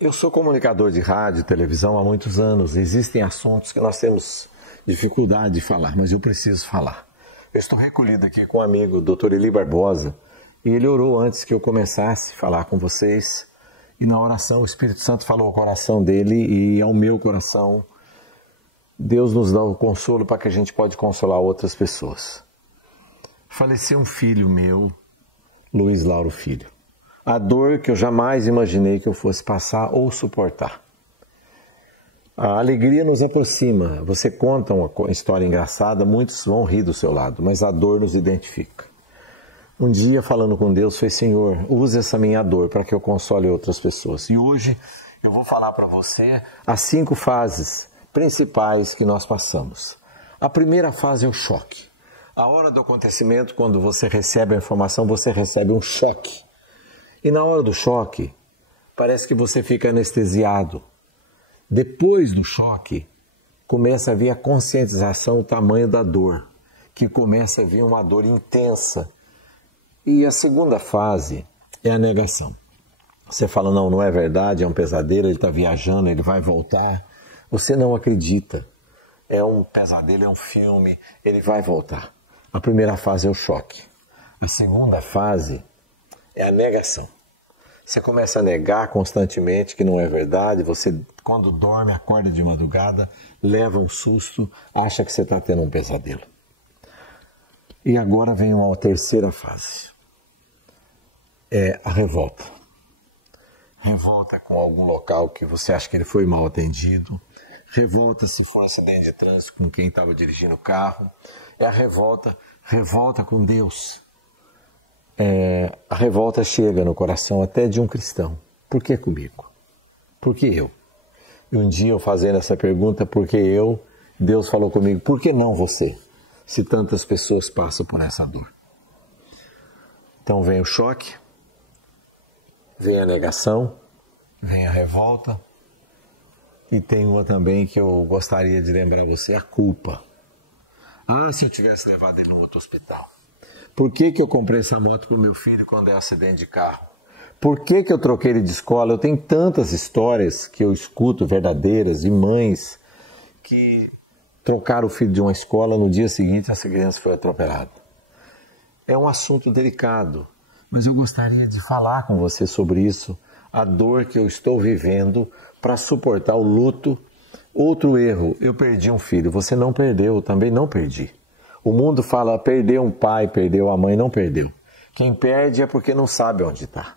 Eu sou comunicador de rádio e televisão há muitos anos. Existem assuntos que nós temos dificuldade de falar, mas eu preciso falar. Eu estou recolhido aqui com um amigo, Dr. Eli Barbosa, e ele orou antes que eu começasse a falar com vocês. E na oração o Espírito Santo falou ao coração dele e ao meu coração. Deus nos dá o consolo para que a gente pode consolar outras pessoas. Faleceu um filho meu, Luiz Lauro Filho. A dor que eu jamais imaginei que eu fosse passar ou suportar. A alegria nos aproxima. Você conta uma história engraçada, muitos vão rir do seu lado, mas a dor nos identifica. Um dia, falando com Deus, foi: Senhor, use essa minha dor para que eu console outras pessoas. E hoje eu vou falar para você as 5 fases principais que nós passamos. A primeira fase é o choque. A hora do acontecimento, quando você recebe a informação, você recebe um choque. E na hora do choque, parece que você fica anestesiado. Depois do choque, começa a vir a conscientização, o tamanho da dor, que começa a vir uma dor intensa. E a segunda fase é a negação. Você fala: não, não é verdade, é um pesadelo, ele está viajando, ele vai voltar. Você não acredita. É um pesadelo, é um filme, ele vai voltar. A primeira fase é o choque. A segunda fase é a negação. Você começa a negar constantemente que não é verdade. Você, quando dorme, acorda de madrugada, leva um susto, acha que você está tendo um pesadelo. E agora vem uma terceira fase. É a revolta. Revolta com algum local que você acha que ele foi mal atendido. Revolta se for um acidente de trânsito com quem estava dirigindo o carro. É a revolta com Deus. A revolta chega no coração até de um cristão. Por que comigo? Por que eu? E um dia eu fazendo essa pergunta, por que eu? Deus falou comigo: por que não você? Se tantas pessoas passam por essa dor. Então vem o choque, vem a negação, vem a revolta. E tem uma também que eu gostaria de lembrar você: a culpa. Ah, se eu tivesse levado ele num outro hospital. Por que eu comprei essa moto para o meu filho quando é um acidente de carro? Por que eu troquei ele de escola? Eu tenho tantas histórias que eu escuto, verdadeiras, de mães que trocaram o filho de uma escola, no dia seguinte essa criança foi atropelada. É um assunto delicado, mas eu gostaria de falar com você sobre isso, a dor que eu estou vivendo para suportar o luto. Outro erro: eu perdi um filho. Você não perdeu, eu também não perdi. O mundo fala: perdeu um pai, perdeu a mãe. Não perdeu. Quem perde é porque não sabe onde está.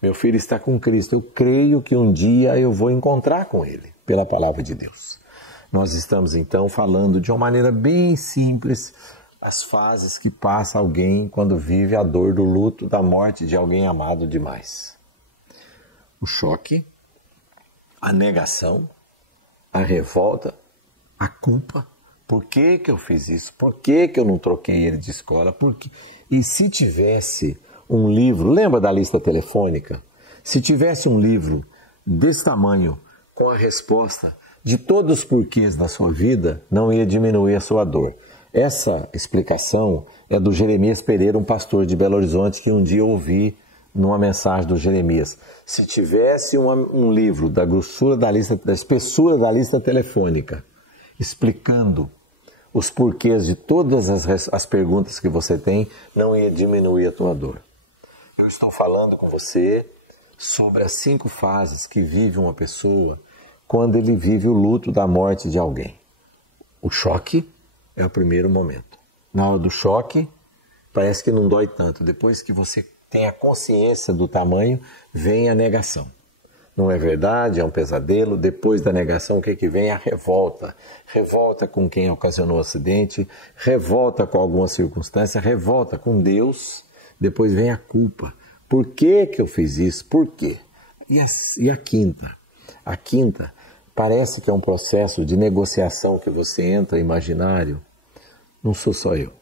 Meu filho está com Cristo. Eu creio que um dia eu vou encontrar com ele, pela palavra de Deus. Nós estamos então falando de uma maneira bem simples as fases que passa alguém quando vive a dor do luto da morte de alguém amado demais. O choque, a negação, a revolta, a culpa. Por que eu fiz isso? Por que eu não troquei ele de escola? Por quê? E se tivesse um livro, lembra da lista telefônica? Se tivesse um livro desse tamanho, com a resposta de todos os porquês da sua vida, não ia diminuir a sua dor. Essa explicação é do Jeremias Pereira, um pastor de Belo Horizonte, que um dia eu ouvi numa mensagem do Jeremias. Se tivesse um livro da grossura da lista, da espessura da lista telefônica, explicando os porquês de todas as perguntas que você tem, não ia diminuir a tua dor. Eu estou falando com você sobre as 5 fases que vive uma pessoa quando ele vive o luto da morte de alguém. O choque é o primeiro momento. Na hora do choque, parece que não dói tanto. Depois que você tem a consciência do tamanho, vem a negação. Não é verdade, é um pesadelo. Depois da negação, o que vem? A revolta. Revolta com quem ocasionou o acidente, revolta com alguma circunstância, revolta com Deus. Depois vem a culpa. Por que eu fiz isso? Por quê? E a quinta? A quinta parece que é um processo de negociação que você entra imaginário. Não sou só eu.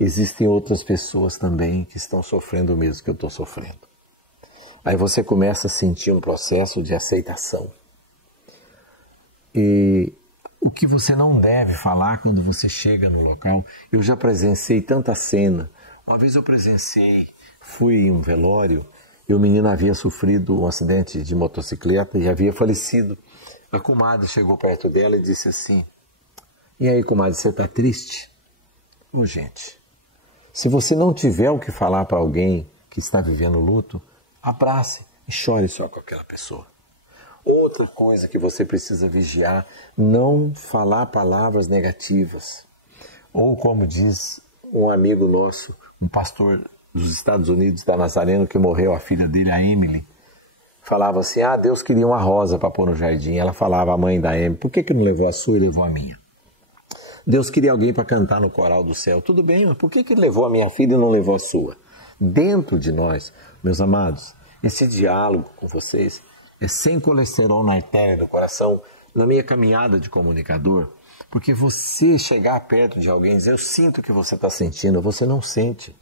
Existem outras pessoas também que estão sofrendo o mesmo que eu estou sofrendo. Aí você começa a sentir um processo de aceitação. E o que você não deve falar quando você chega no local? Eu já presenciei tanta cena. Uma vez eu fui em um velório e o menino havia sofrido um acidente de motocicleta e havia falecido. A comadre chegou perto dela e disse assim: e aí, comadre, você está triste? Ô, gente, se você não tiver o que falar para alguém que está vivendo luto, abrace e chore só com aquela pessoa. Outra coisa que você precisa vigiar, não falar palavras negativas. Ou como diz um amigo nosso, um pastor dos Estados Unidos, da Nazareno, que morreu, a filha dele, a Emily, falava assim: Deus queria uma rosa para pôr no jardim. Ela falava, a mãe da Emily, por que não levou a sua e levou a minha? Deus queria alguém para cantar no coral do céu. Tudo bem, mas por que ele levou a minha filha e não levou a sua? Dentro de nós, meus amados, esse diálogo com vocês é sem colesterol na artéria do coração, na minha caminhada de comunicador, porque você chegar perto de alguém e dizer, eu sinto o que você está sentindo, você não sente.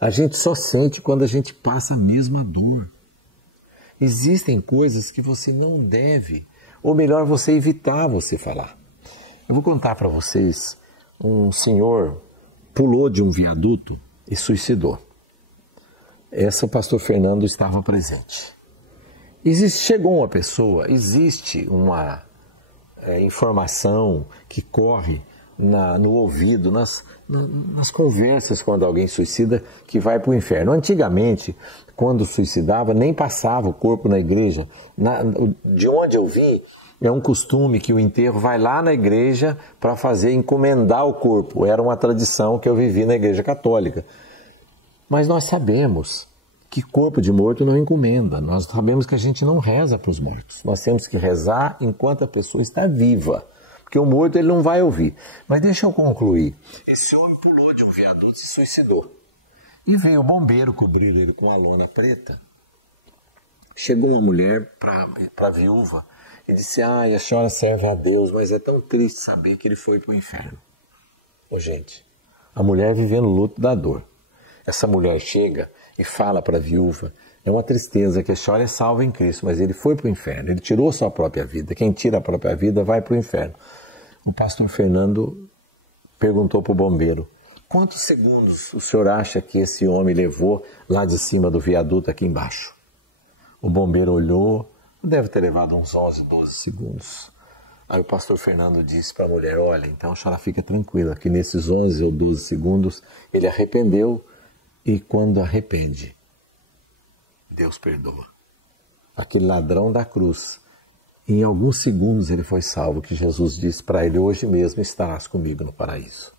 A gente só sente quando a gente passa a mesma dor. Existem coisas que você não deve, ou melhor, você evitar você falar. Eu vou contar para vocês, um senhor pulou de um viaduto e suicidou. O pastor Fernando estava presente. Chegou uma pessoa, existe uma informação que corre no ouvido, nas conversas quando alguém suicida, que vai para o inferno. Antigamente, quando suicidava, nem passava o corpo na igreja. De onde eu vi, é um costume que o enterro vai lá na igreja para encomendar o corpo. Era uma tradição que eu vivi na igreja católica. Mas nós sabemos que corpo de morto não encomenda. Nós sabemos que a gente não reza para os mortos. Nós temos que rezar enquanto a pessoa está viva. Porque o morto ele não vai ouvir. Mas deixa eu concluir. Esse homem pulou de um viaduto e se suicidou. E veio o bombeiro cobrir ele com uma lona preta. Chegou uma mulher para a viúva e disse, a senhora serve a Deus, mas é tão triste saber que ele foi para o inferno. Ô, gente, a mulher vivendo o luto da dor. Essa mulher chega e fala para a viúva, é uma tristeza que a senhora é salva em Cristo, mas ele foi para o inferno, ele tirou sua própria vida. Quem tira a própria vida vai para o inferno. O pastor Fernando perguntou para o bombeiro, quantos segundos o senhor acha que esse homem levou lá de cima do viaduto aqui embaixo? O bombeiro olhou, deve ter levado uns 11, 12 segundos. Aí o pastor Fernando disse para a mulher, olha, então a senhora fica tranquila, que nesses 11 ou 12 segundos ele arrependeu, e quando arrepende, Deus perdoa. Aquele ladrão da cruz, em alguns segundos ele foi salvo, que Jesus disse para ele, hoje mesmo estarás comigo no paraíso.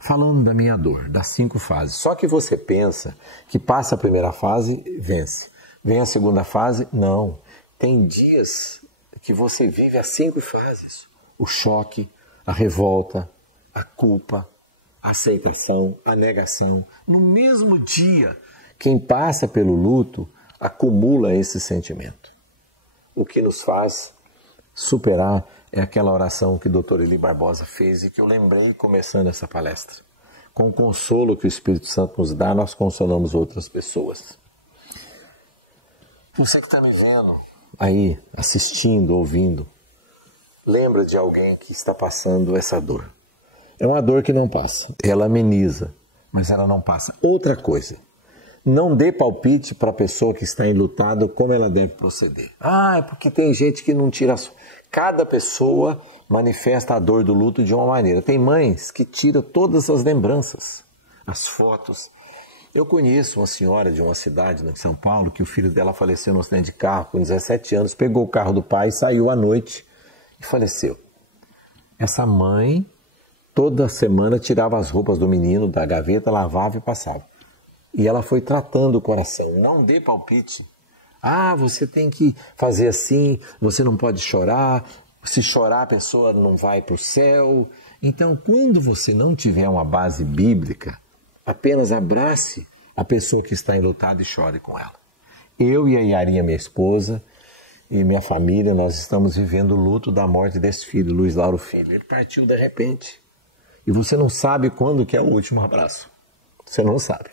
Falando da minha dor, das 5 fases. Só que você pensa que passa a primeira fase, vence. Vem a segunda fase? Não. Tem dias que você vive as 5 fases. O choque, a revolta, a culpa, a aceitação, a negação. No mesmo dia, quem passa pelo luto acumula esse sentimento. O que nos faz superar é aquela oração que o Dr. Eli Barbosa fez e que eu lembrei começando essa palestra. Com o consolo que o Espírito Santo nos dá, nós consolamos outras pessoas. Você que está me vendo aí, assistindo, ouvindo, lembra de alguém que está passando essa dor. É uma dor que não passa, ela ameniza, mas ela não passa. Outra coisa, não dê palpite para a pessoa que está enlutada como ela deve proceder. É porque tem gente que não tira... Cada pessoa manifesta a dor do luto de uma maneira. Tem mães que tiram todas as lembranças, as fotos. Eu conheço uma senhora de uma cidade em São Paulo que o filho dela faleceu num acidente de carro com 17 anos, pegou o carro do pai, saiu à noite e faleceu. Essa mãe, toda semana, tirava as roupas do menino da gaveta, lavava e passava. E ela foi tratando o coração. Não dê palpite. Você tem que fazer assim, você não pode chorar. Se chorar, a pessoa não vai para o céu. Então, quando você não tiver uma base bíblica, apenas abrace a pessoa que está enlutada e chore com ela. Eu e a Yarinha, minha esposa, e minha família, nós estamos vivendo o luto da morte desse filho, Luiz Lauro Filho. Ele partiu de repente. E você não sabe quando que é o último abraço. Você não sabe.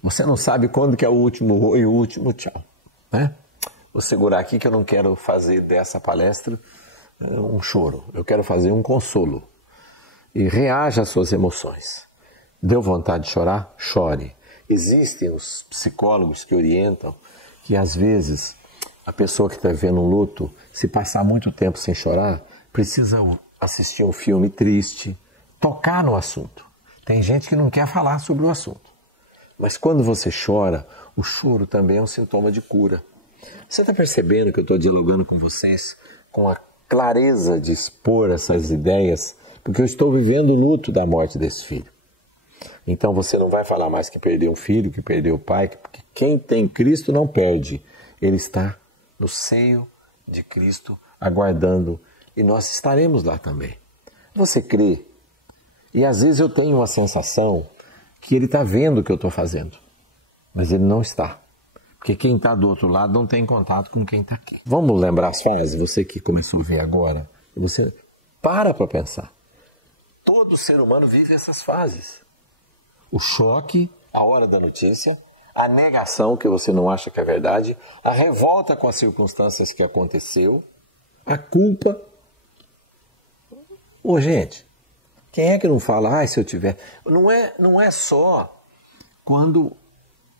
Você não sabe quando que é o último oi e o último tchau. Né? Vou segurar aqui que eu não quero fazer dessa palestra um choro. Eu quero fazer um consolo. E reaja às suas emoções. Deu vontade de chorar? Chore. Existem os psicólogos que orientam que às vezes a pessoa que está vivendo um luto, se passar muito tempo sem chorar, precisa assistir um filme triste, tocar no assunto. Tem gente que não quer falar sobre o assunto. Mas quando você chora, o choro também é um sintoma de cura. Você está percebendo que eu estou dialogando com vocês com a clareza de expor essas ideias? Porque eu estou vivendo o luto da morte desse filho. Então você não vai falar mais que perdeu um filho, que perdeu o pai, porque quem tem Cristo não perde. Ele está no seio de Cristo, aguardando, e nós estaremos lá também. Você crê? E às vezes eu tenho uma sensação que ele está vendo o que eu estou fazendo, mas ele não está. Porque quem está do outro lado não tem contato com quem está aqui. Vamos lembrar as fases? Você que começou a ver agora, você para pensar. Todo ser humano vive essas fases. O choque, a hora da notícia, a negação que você não acha que é verdade, a revolta com as circunstâncias que aconteceu, a culpa. Ô, gente, quem é que não fala, se eu tiver... Não é só quando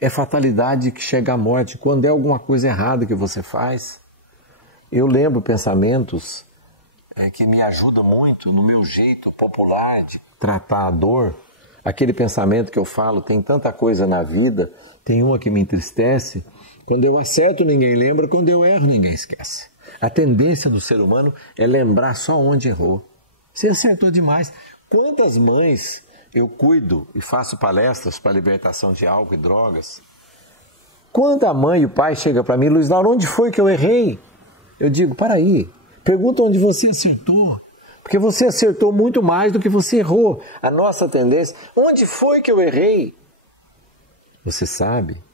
é fatalidade que chega à morte, quando é alguma coisa errada que você faz. Eu lembro pensamentos que me ajudam muito no meu jeito popular de tratar a dor. Aquele pensamento que eu falo, tem tanta coisa na vida, tem uma que me entristece. Quando eu acerto, ninguém lembra, quando eu erro, ninguém esquece. A tendência do ser humano é lembrar só onde errou. Você acertou demais. Quantas mães eu cuido e faço palestras para a libertação de álcool e drogas? Quando a mãe e o pai chegam para mim, Luiz Lauro, onde foi que eu errei? Eu digo, para aí, pergunta onde você acertou. Porque você acertou muito mais do que você errou. A nossa tendência, onde foi que eu errei? Você sabe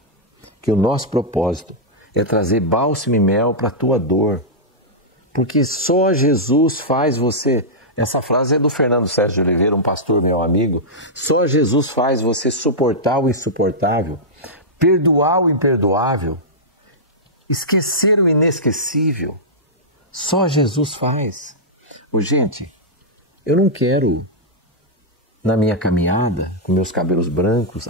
que o nosso propósito é trazer bálsamo e mel para a tua dor. Porque só Jesus faz você... Essa frase é do Fernando Sérgio de Oliveira, um pastor meu amigo. Só Jesus faz você suportar o insuportável, perdoar o imperdoável, esquecer o inesquecível. Só Jesus faz. Gente, eu não quero, na minha caminhada, com meus cabelos brancos,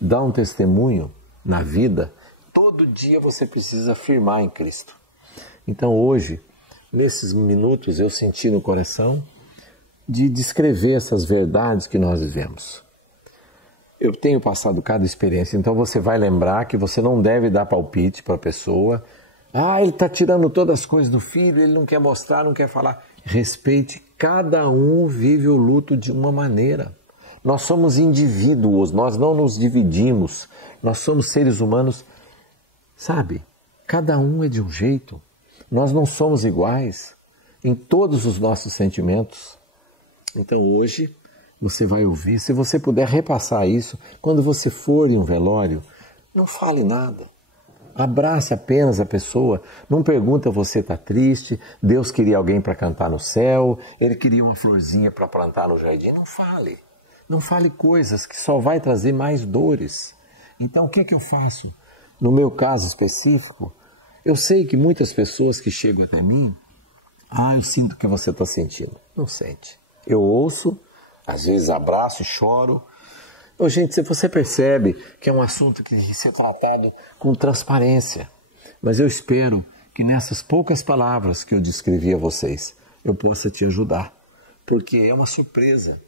dar um testemunho na vida. Todo dia você precisa afirmar em Cristo. Então hoje, nesses minutos, eu senti no coração de descrever essas verdades que nós vivemos. Eu tenho passado cada experiência, então você vai lembrar que você não deve dar palpite para a pessoa. Ele está tirando todas as coisas do filho, ele não quer mostrar, não quer falar. Respeite, cada um vive o luto de uma maneira. Nós somos indivíduos, nós não nos dividimos. Nós somos seres humanos, sabe? Cada um é de um jeito. Nós não somos iguais em todos os nossos sentimentos. Então hoje você vai ouvir, se você puder repassar isso, quando você for em um velório, não fale nada. Abrace apenas a pessoa, não pergunta você está triste, Deus queria alguém para cantar no céu, Ele queria uma florzinha para plantar no jardim. Não fale coisas que só vai trazer mais dores. Então o que eu faço? No meu caso específico, eu sei que muitas pessoas que chegam até mim, eu sinto o que você está sentindo. Não sente. Eu ouço, às vezes abraço e choro. Gente, se você percebe que é um assunto que tem que ser tratado com transparência, mas eu espero que nessas poucas palavras que eu descrevi a vocês, eu possa te ajudar, porque é uma surpresa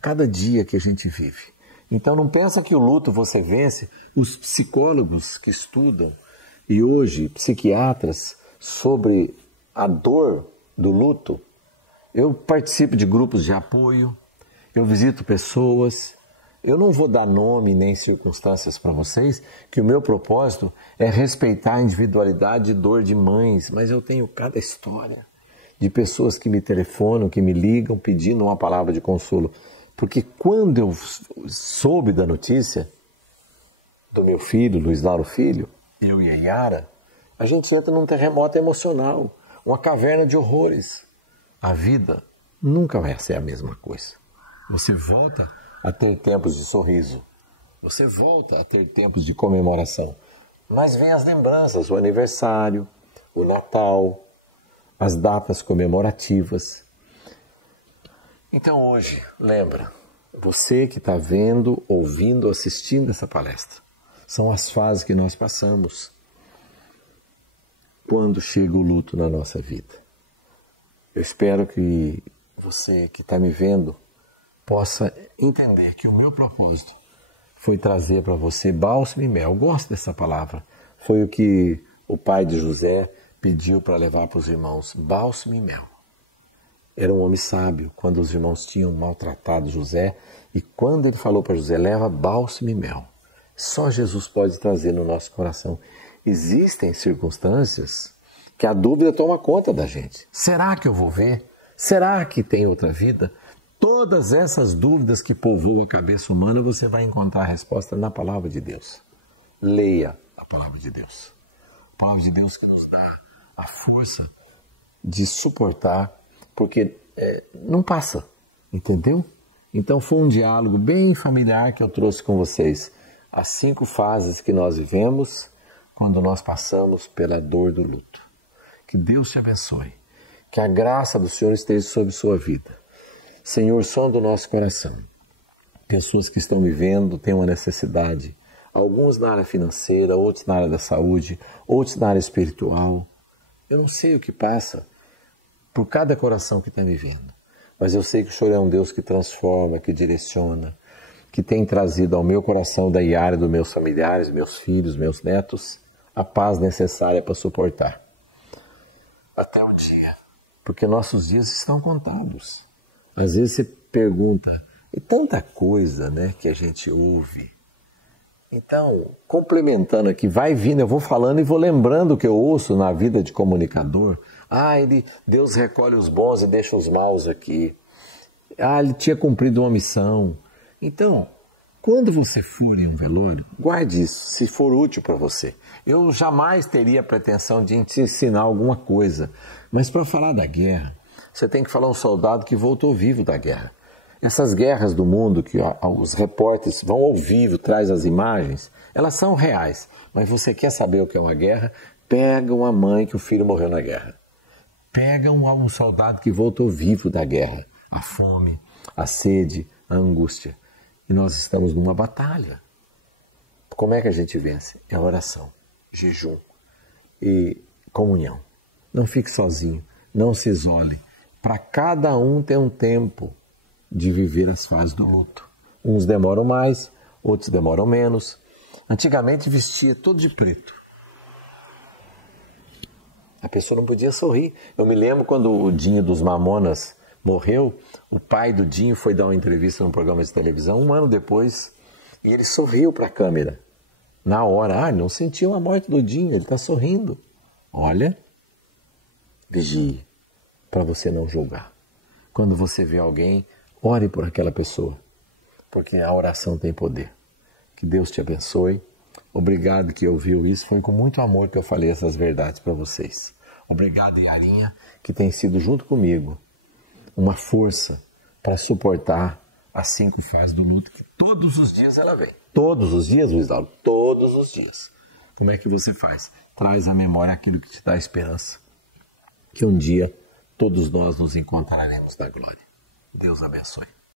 cada dia que a gente vive. Então não pensa que o luto você vence. Os psicólogos que estudam, e hoje psiquiatras, sobre a dor do luto, eu participo de grupos de apoio, eu visito pessoas, eu não vou dar nome nem circunstâncias para vocês, que o meu propósito é respeitar a individualidade e dor de mães, mas eu tenho cada história de pessoas que me telefonam, que me ligam pedindo uma palavra de consolo. Porque quando eu soube da notícia do meu filho, Luiz Lauro Filho, eu e a Yara, a gente entra num terremoto emocional, uma caverna de horrores. A vida nunca vai ser a mesma coisa. Você volta a ter tempos de sorriso, você volta a ter tempos de comemoração, mas vem as lembranças, o aniversário, o Natal, as datas comemorativas. Então hoje, lembra, Você que está vendo, ouvindo, assistindo essa palestra. São as fases que nós passamos quando chega o luto na nossa vida. Eu espero que você que está me vendo possa entender que o meu propósito foi trazer para você bálsamo e mel. Eu gosto dessa palavra. Foi o que o pai de José pediu para levar para os irmãos, bálsamo e mel. Era um homem sábio quando os irmãos tinham maltratado José e quando ele falou para José, leva bálsamo e mel. Só Jesus pode trazer no nosso coração. Existem circunstâncias que a dúvida toma conta da gente. Será que eu vou ver? Será que tem outra vida? Todas essas dúvidas que povoam a cabeça humana, você vai encontrar a resposta na palavra de Deus. Leia a palavra de Deus. A palavra de Deus que nos dá a força de suportar, porque não passa, entendeu? Então foi um diálogo bem familiar que eu trouxe com vocês. As 5 fases que nós vivemos quando nós passamos pela dor do luto. Que Deus te abençoe. Que a graça do Senhor esteja sobre sua vida. Senhor, sonda o nosso coração. Pessoas que estão vivendo têm uma necessidade. Alguns na área financeira, outros na área da saúde, outros na área espiritual. Eu não sei o que passa por cada coração que está me vendo. Mas eu sei que o Senhor é um Deus que transforma, que direciona, que tem trazido ao meu coração, da Yara, dos meus familiares, meus filhos, meus netos, a paz necessária para suportar. Até o dia. Porque nossos dias estão contados. Às vezes você pergunta, e tanta coisa, né, que a gente ouve. Então, complementando aqui, vai vindo, eu vou falando e vou lembrando o que eu ouço na vida de comunicador. Deus recolhe os bons e deixa os maus aqui. Ele tinha cumprido uma missão. Então, quando você for em um velório, guarde isso, se for útil para você. Eu jamais teria a pretensão de te ensinar alguma coisa. Mas para falar da guerra, você tem que falar um soldado que voltou vivo da guerra. Essas guerras do mundo que os repórteres vão ao vivo, traz as imagens, elas são reais. Mas você quer saber o que é uma guerra? Pega uma mãe que o filho morreu na guerra. Pega um soldado que voltou vivo da guerra. A fome, a sede, a angústia. E nós estamos numa batalha. Como é que a gente vence? É oração, jejum e comunhão. Não fique sozinho, não se isole. Para cada um tem um tempo de viver as fases do luto. Uns demoram mais, outros demoram menos. Antigamente vestia tudo de preto. A pessoa não podia sorrir. Eu me lembro quando o Dinho dos Mamonas morreu, o pai do Dinho foi dar uma entrevista num programa de televisão 1 ano depois e ele sorriu para a câmera. Na hora, não sentiu a morte do Dinho, ele está sorrindo. Olha, vigie para você não julgar. Quando você vê alguém, ore por aquela pessoa, porque a oração tem poder. Que Deus te abençoe. Obrigado que ouviu isso. Foi com muito amor que eu falei essas verdades para vocês. Obrigado, Yarinha, que tem sido junto comigo uma força para suportar as 5 fases do luto, que todos os dias ela vem. Todos os dias, Luiz Aldo, todos os dias. Como é que você faz? Traz à memória aquilo que te dá esperança. Que um dia todos nós nos encontraremos na glória. Deus abençoe.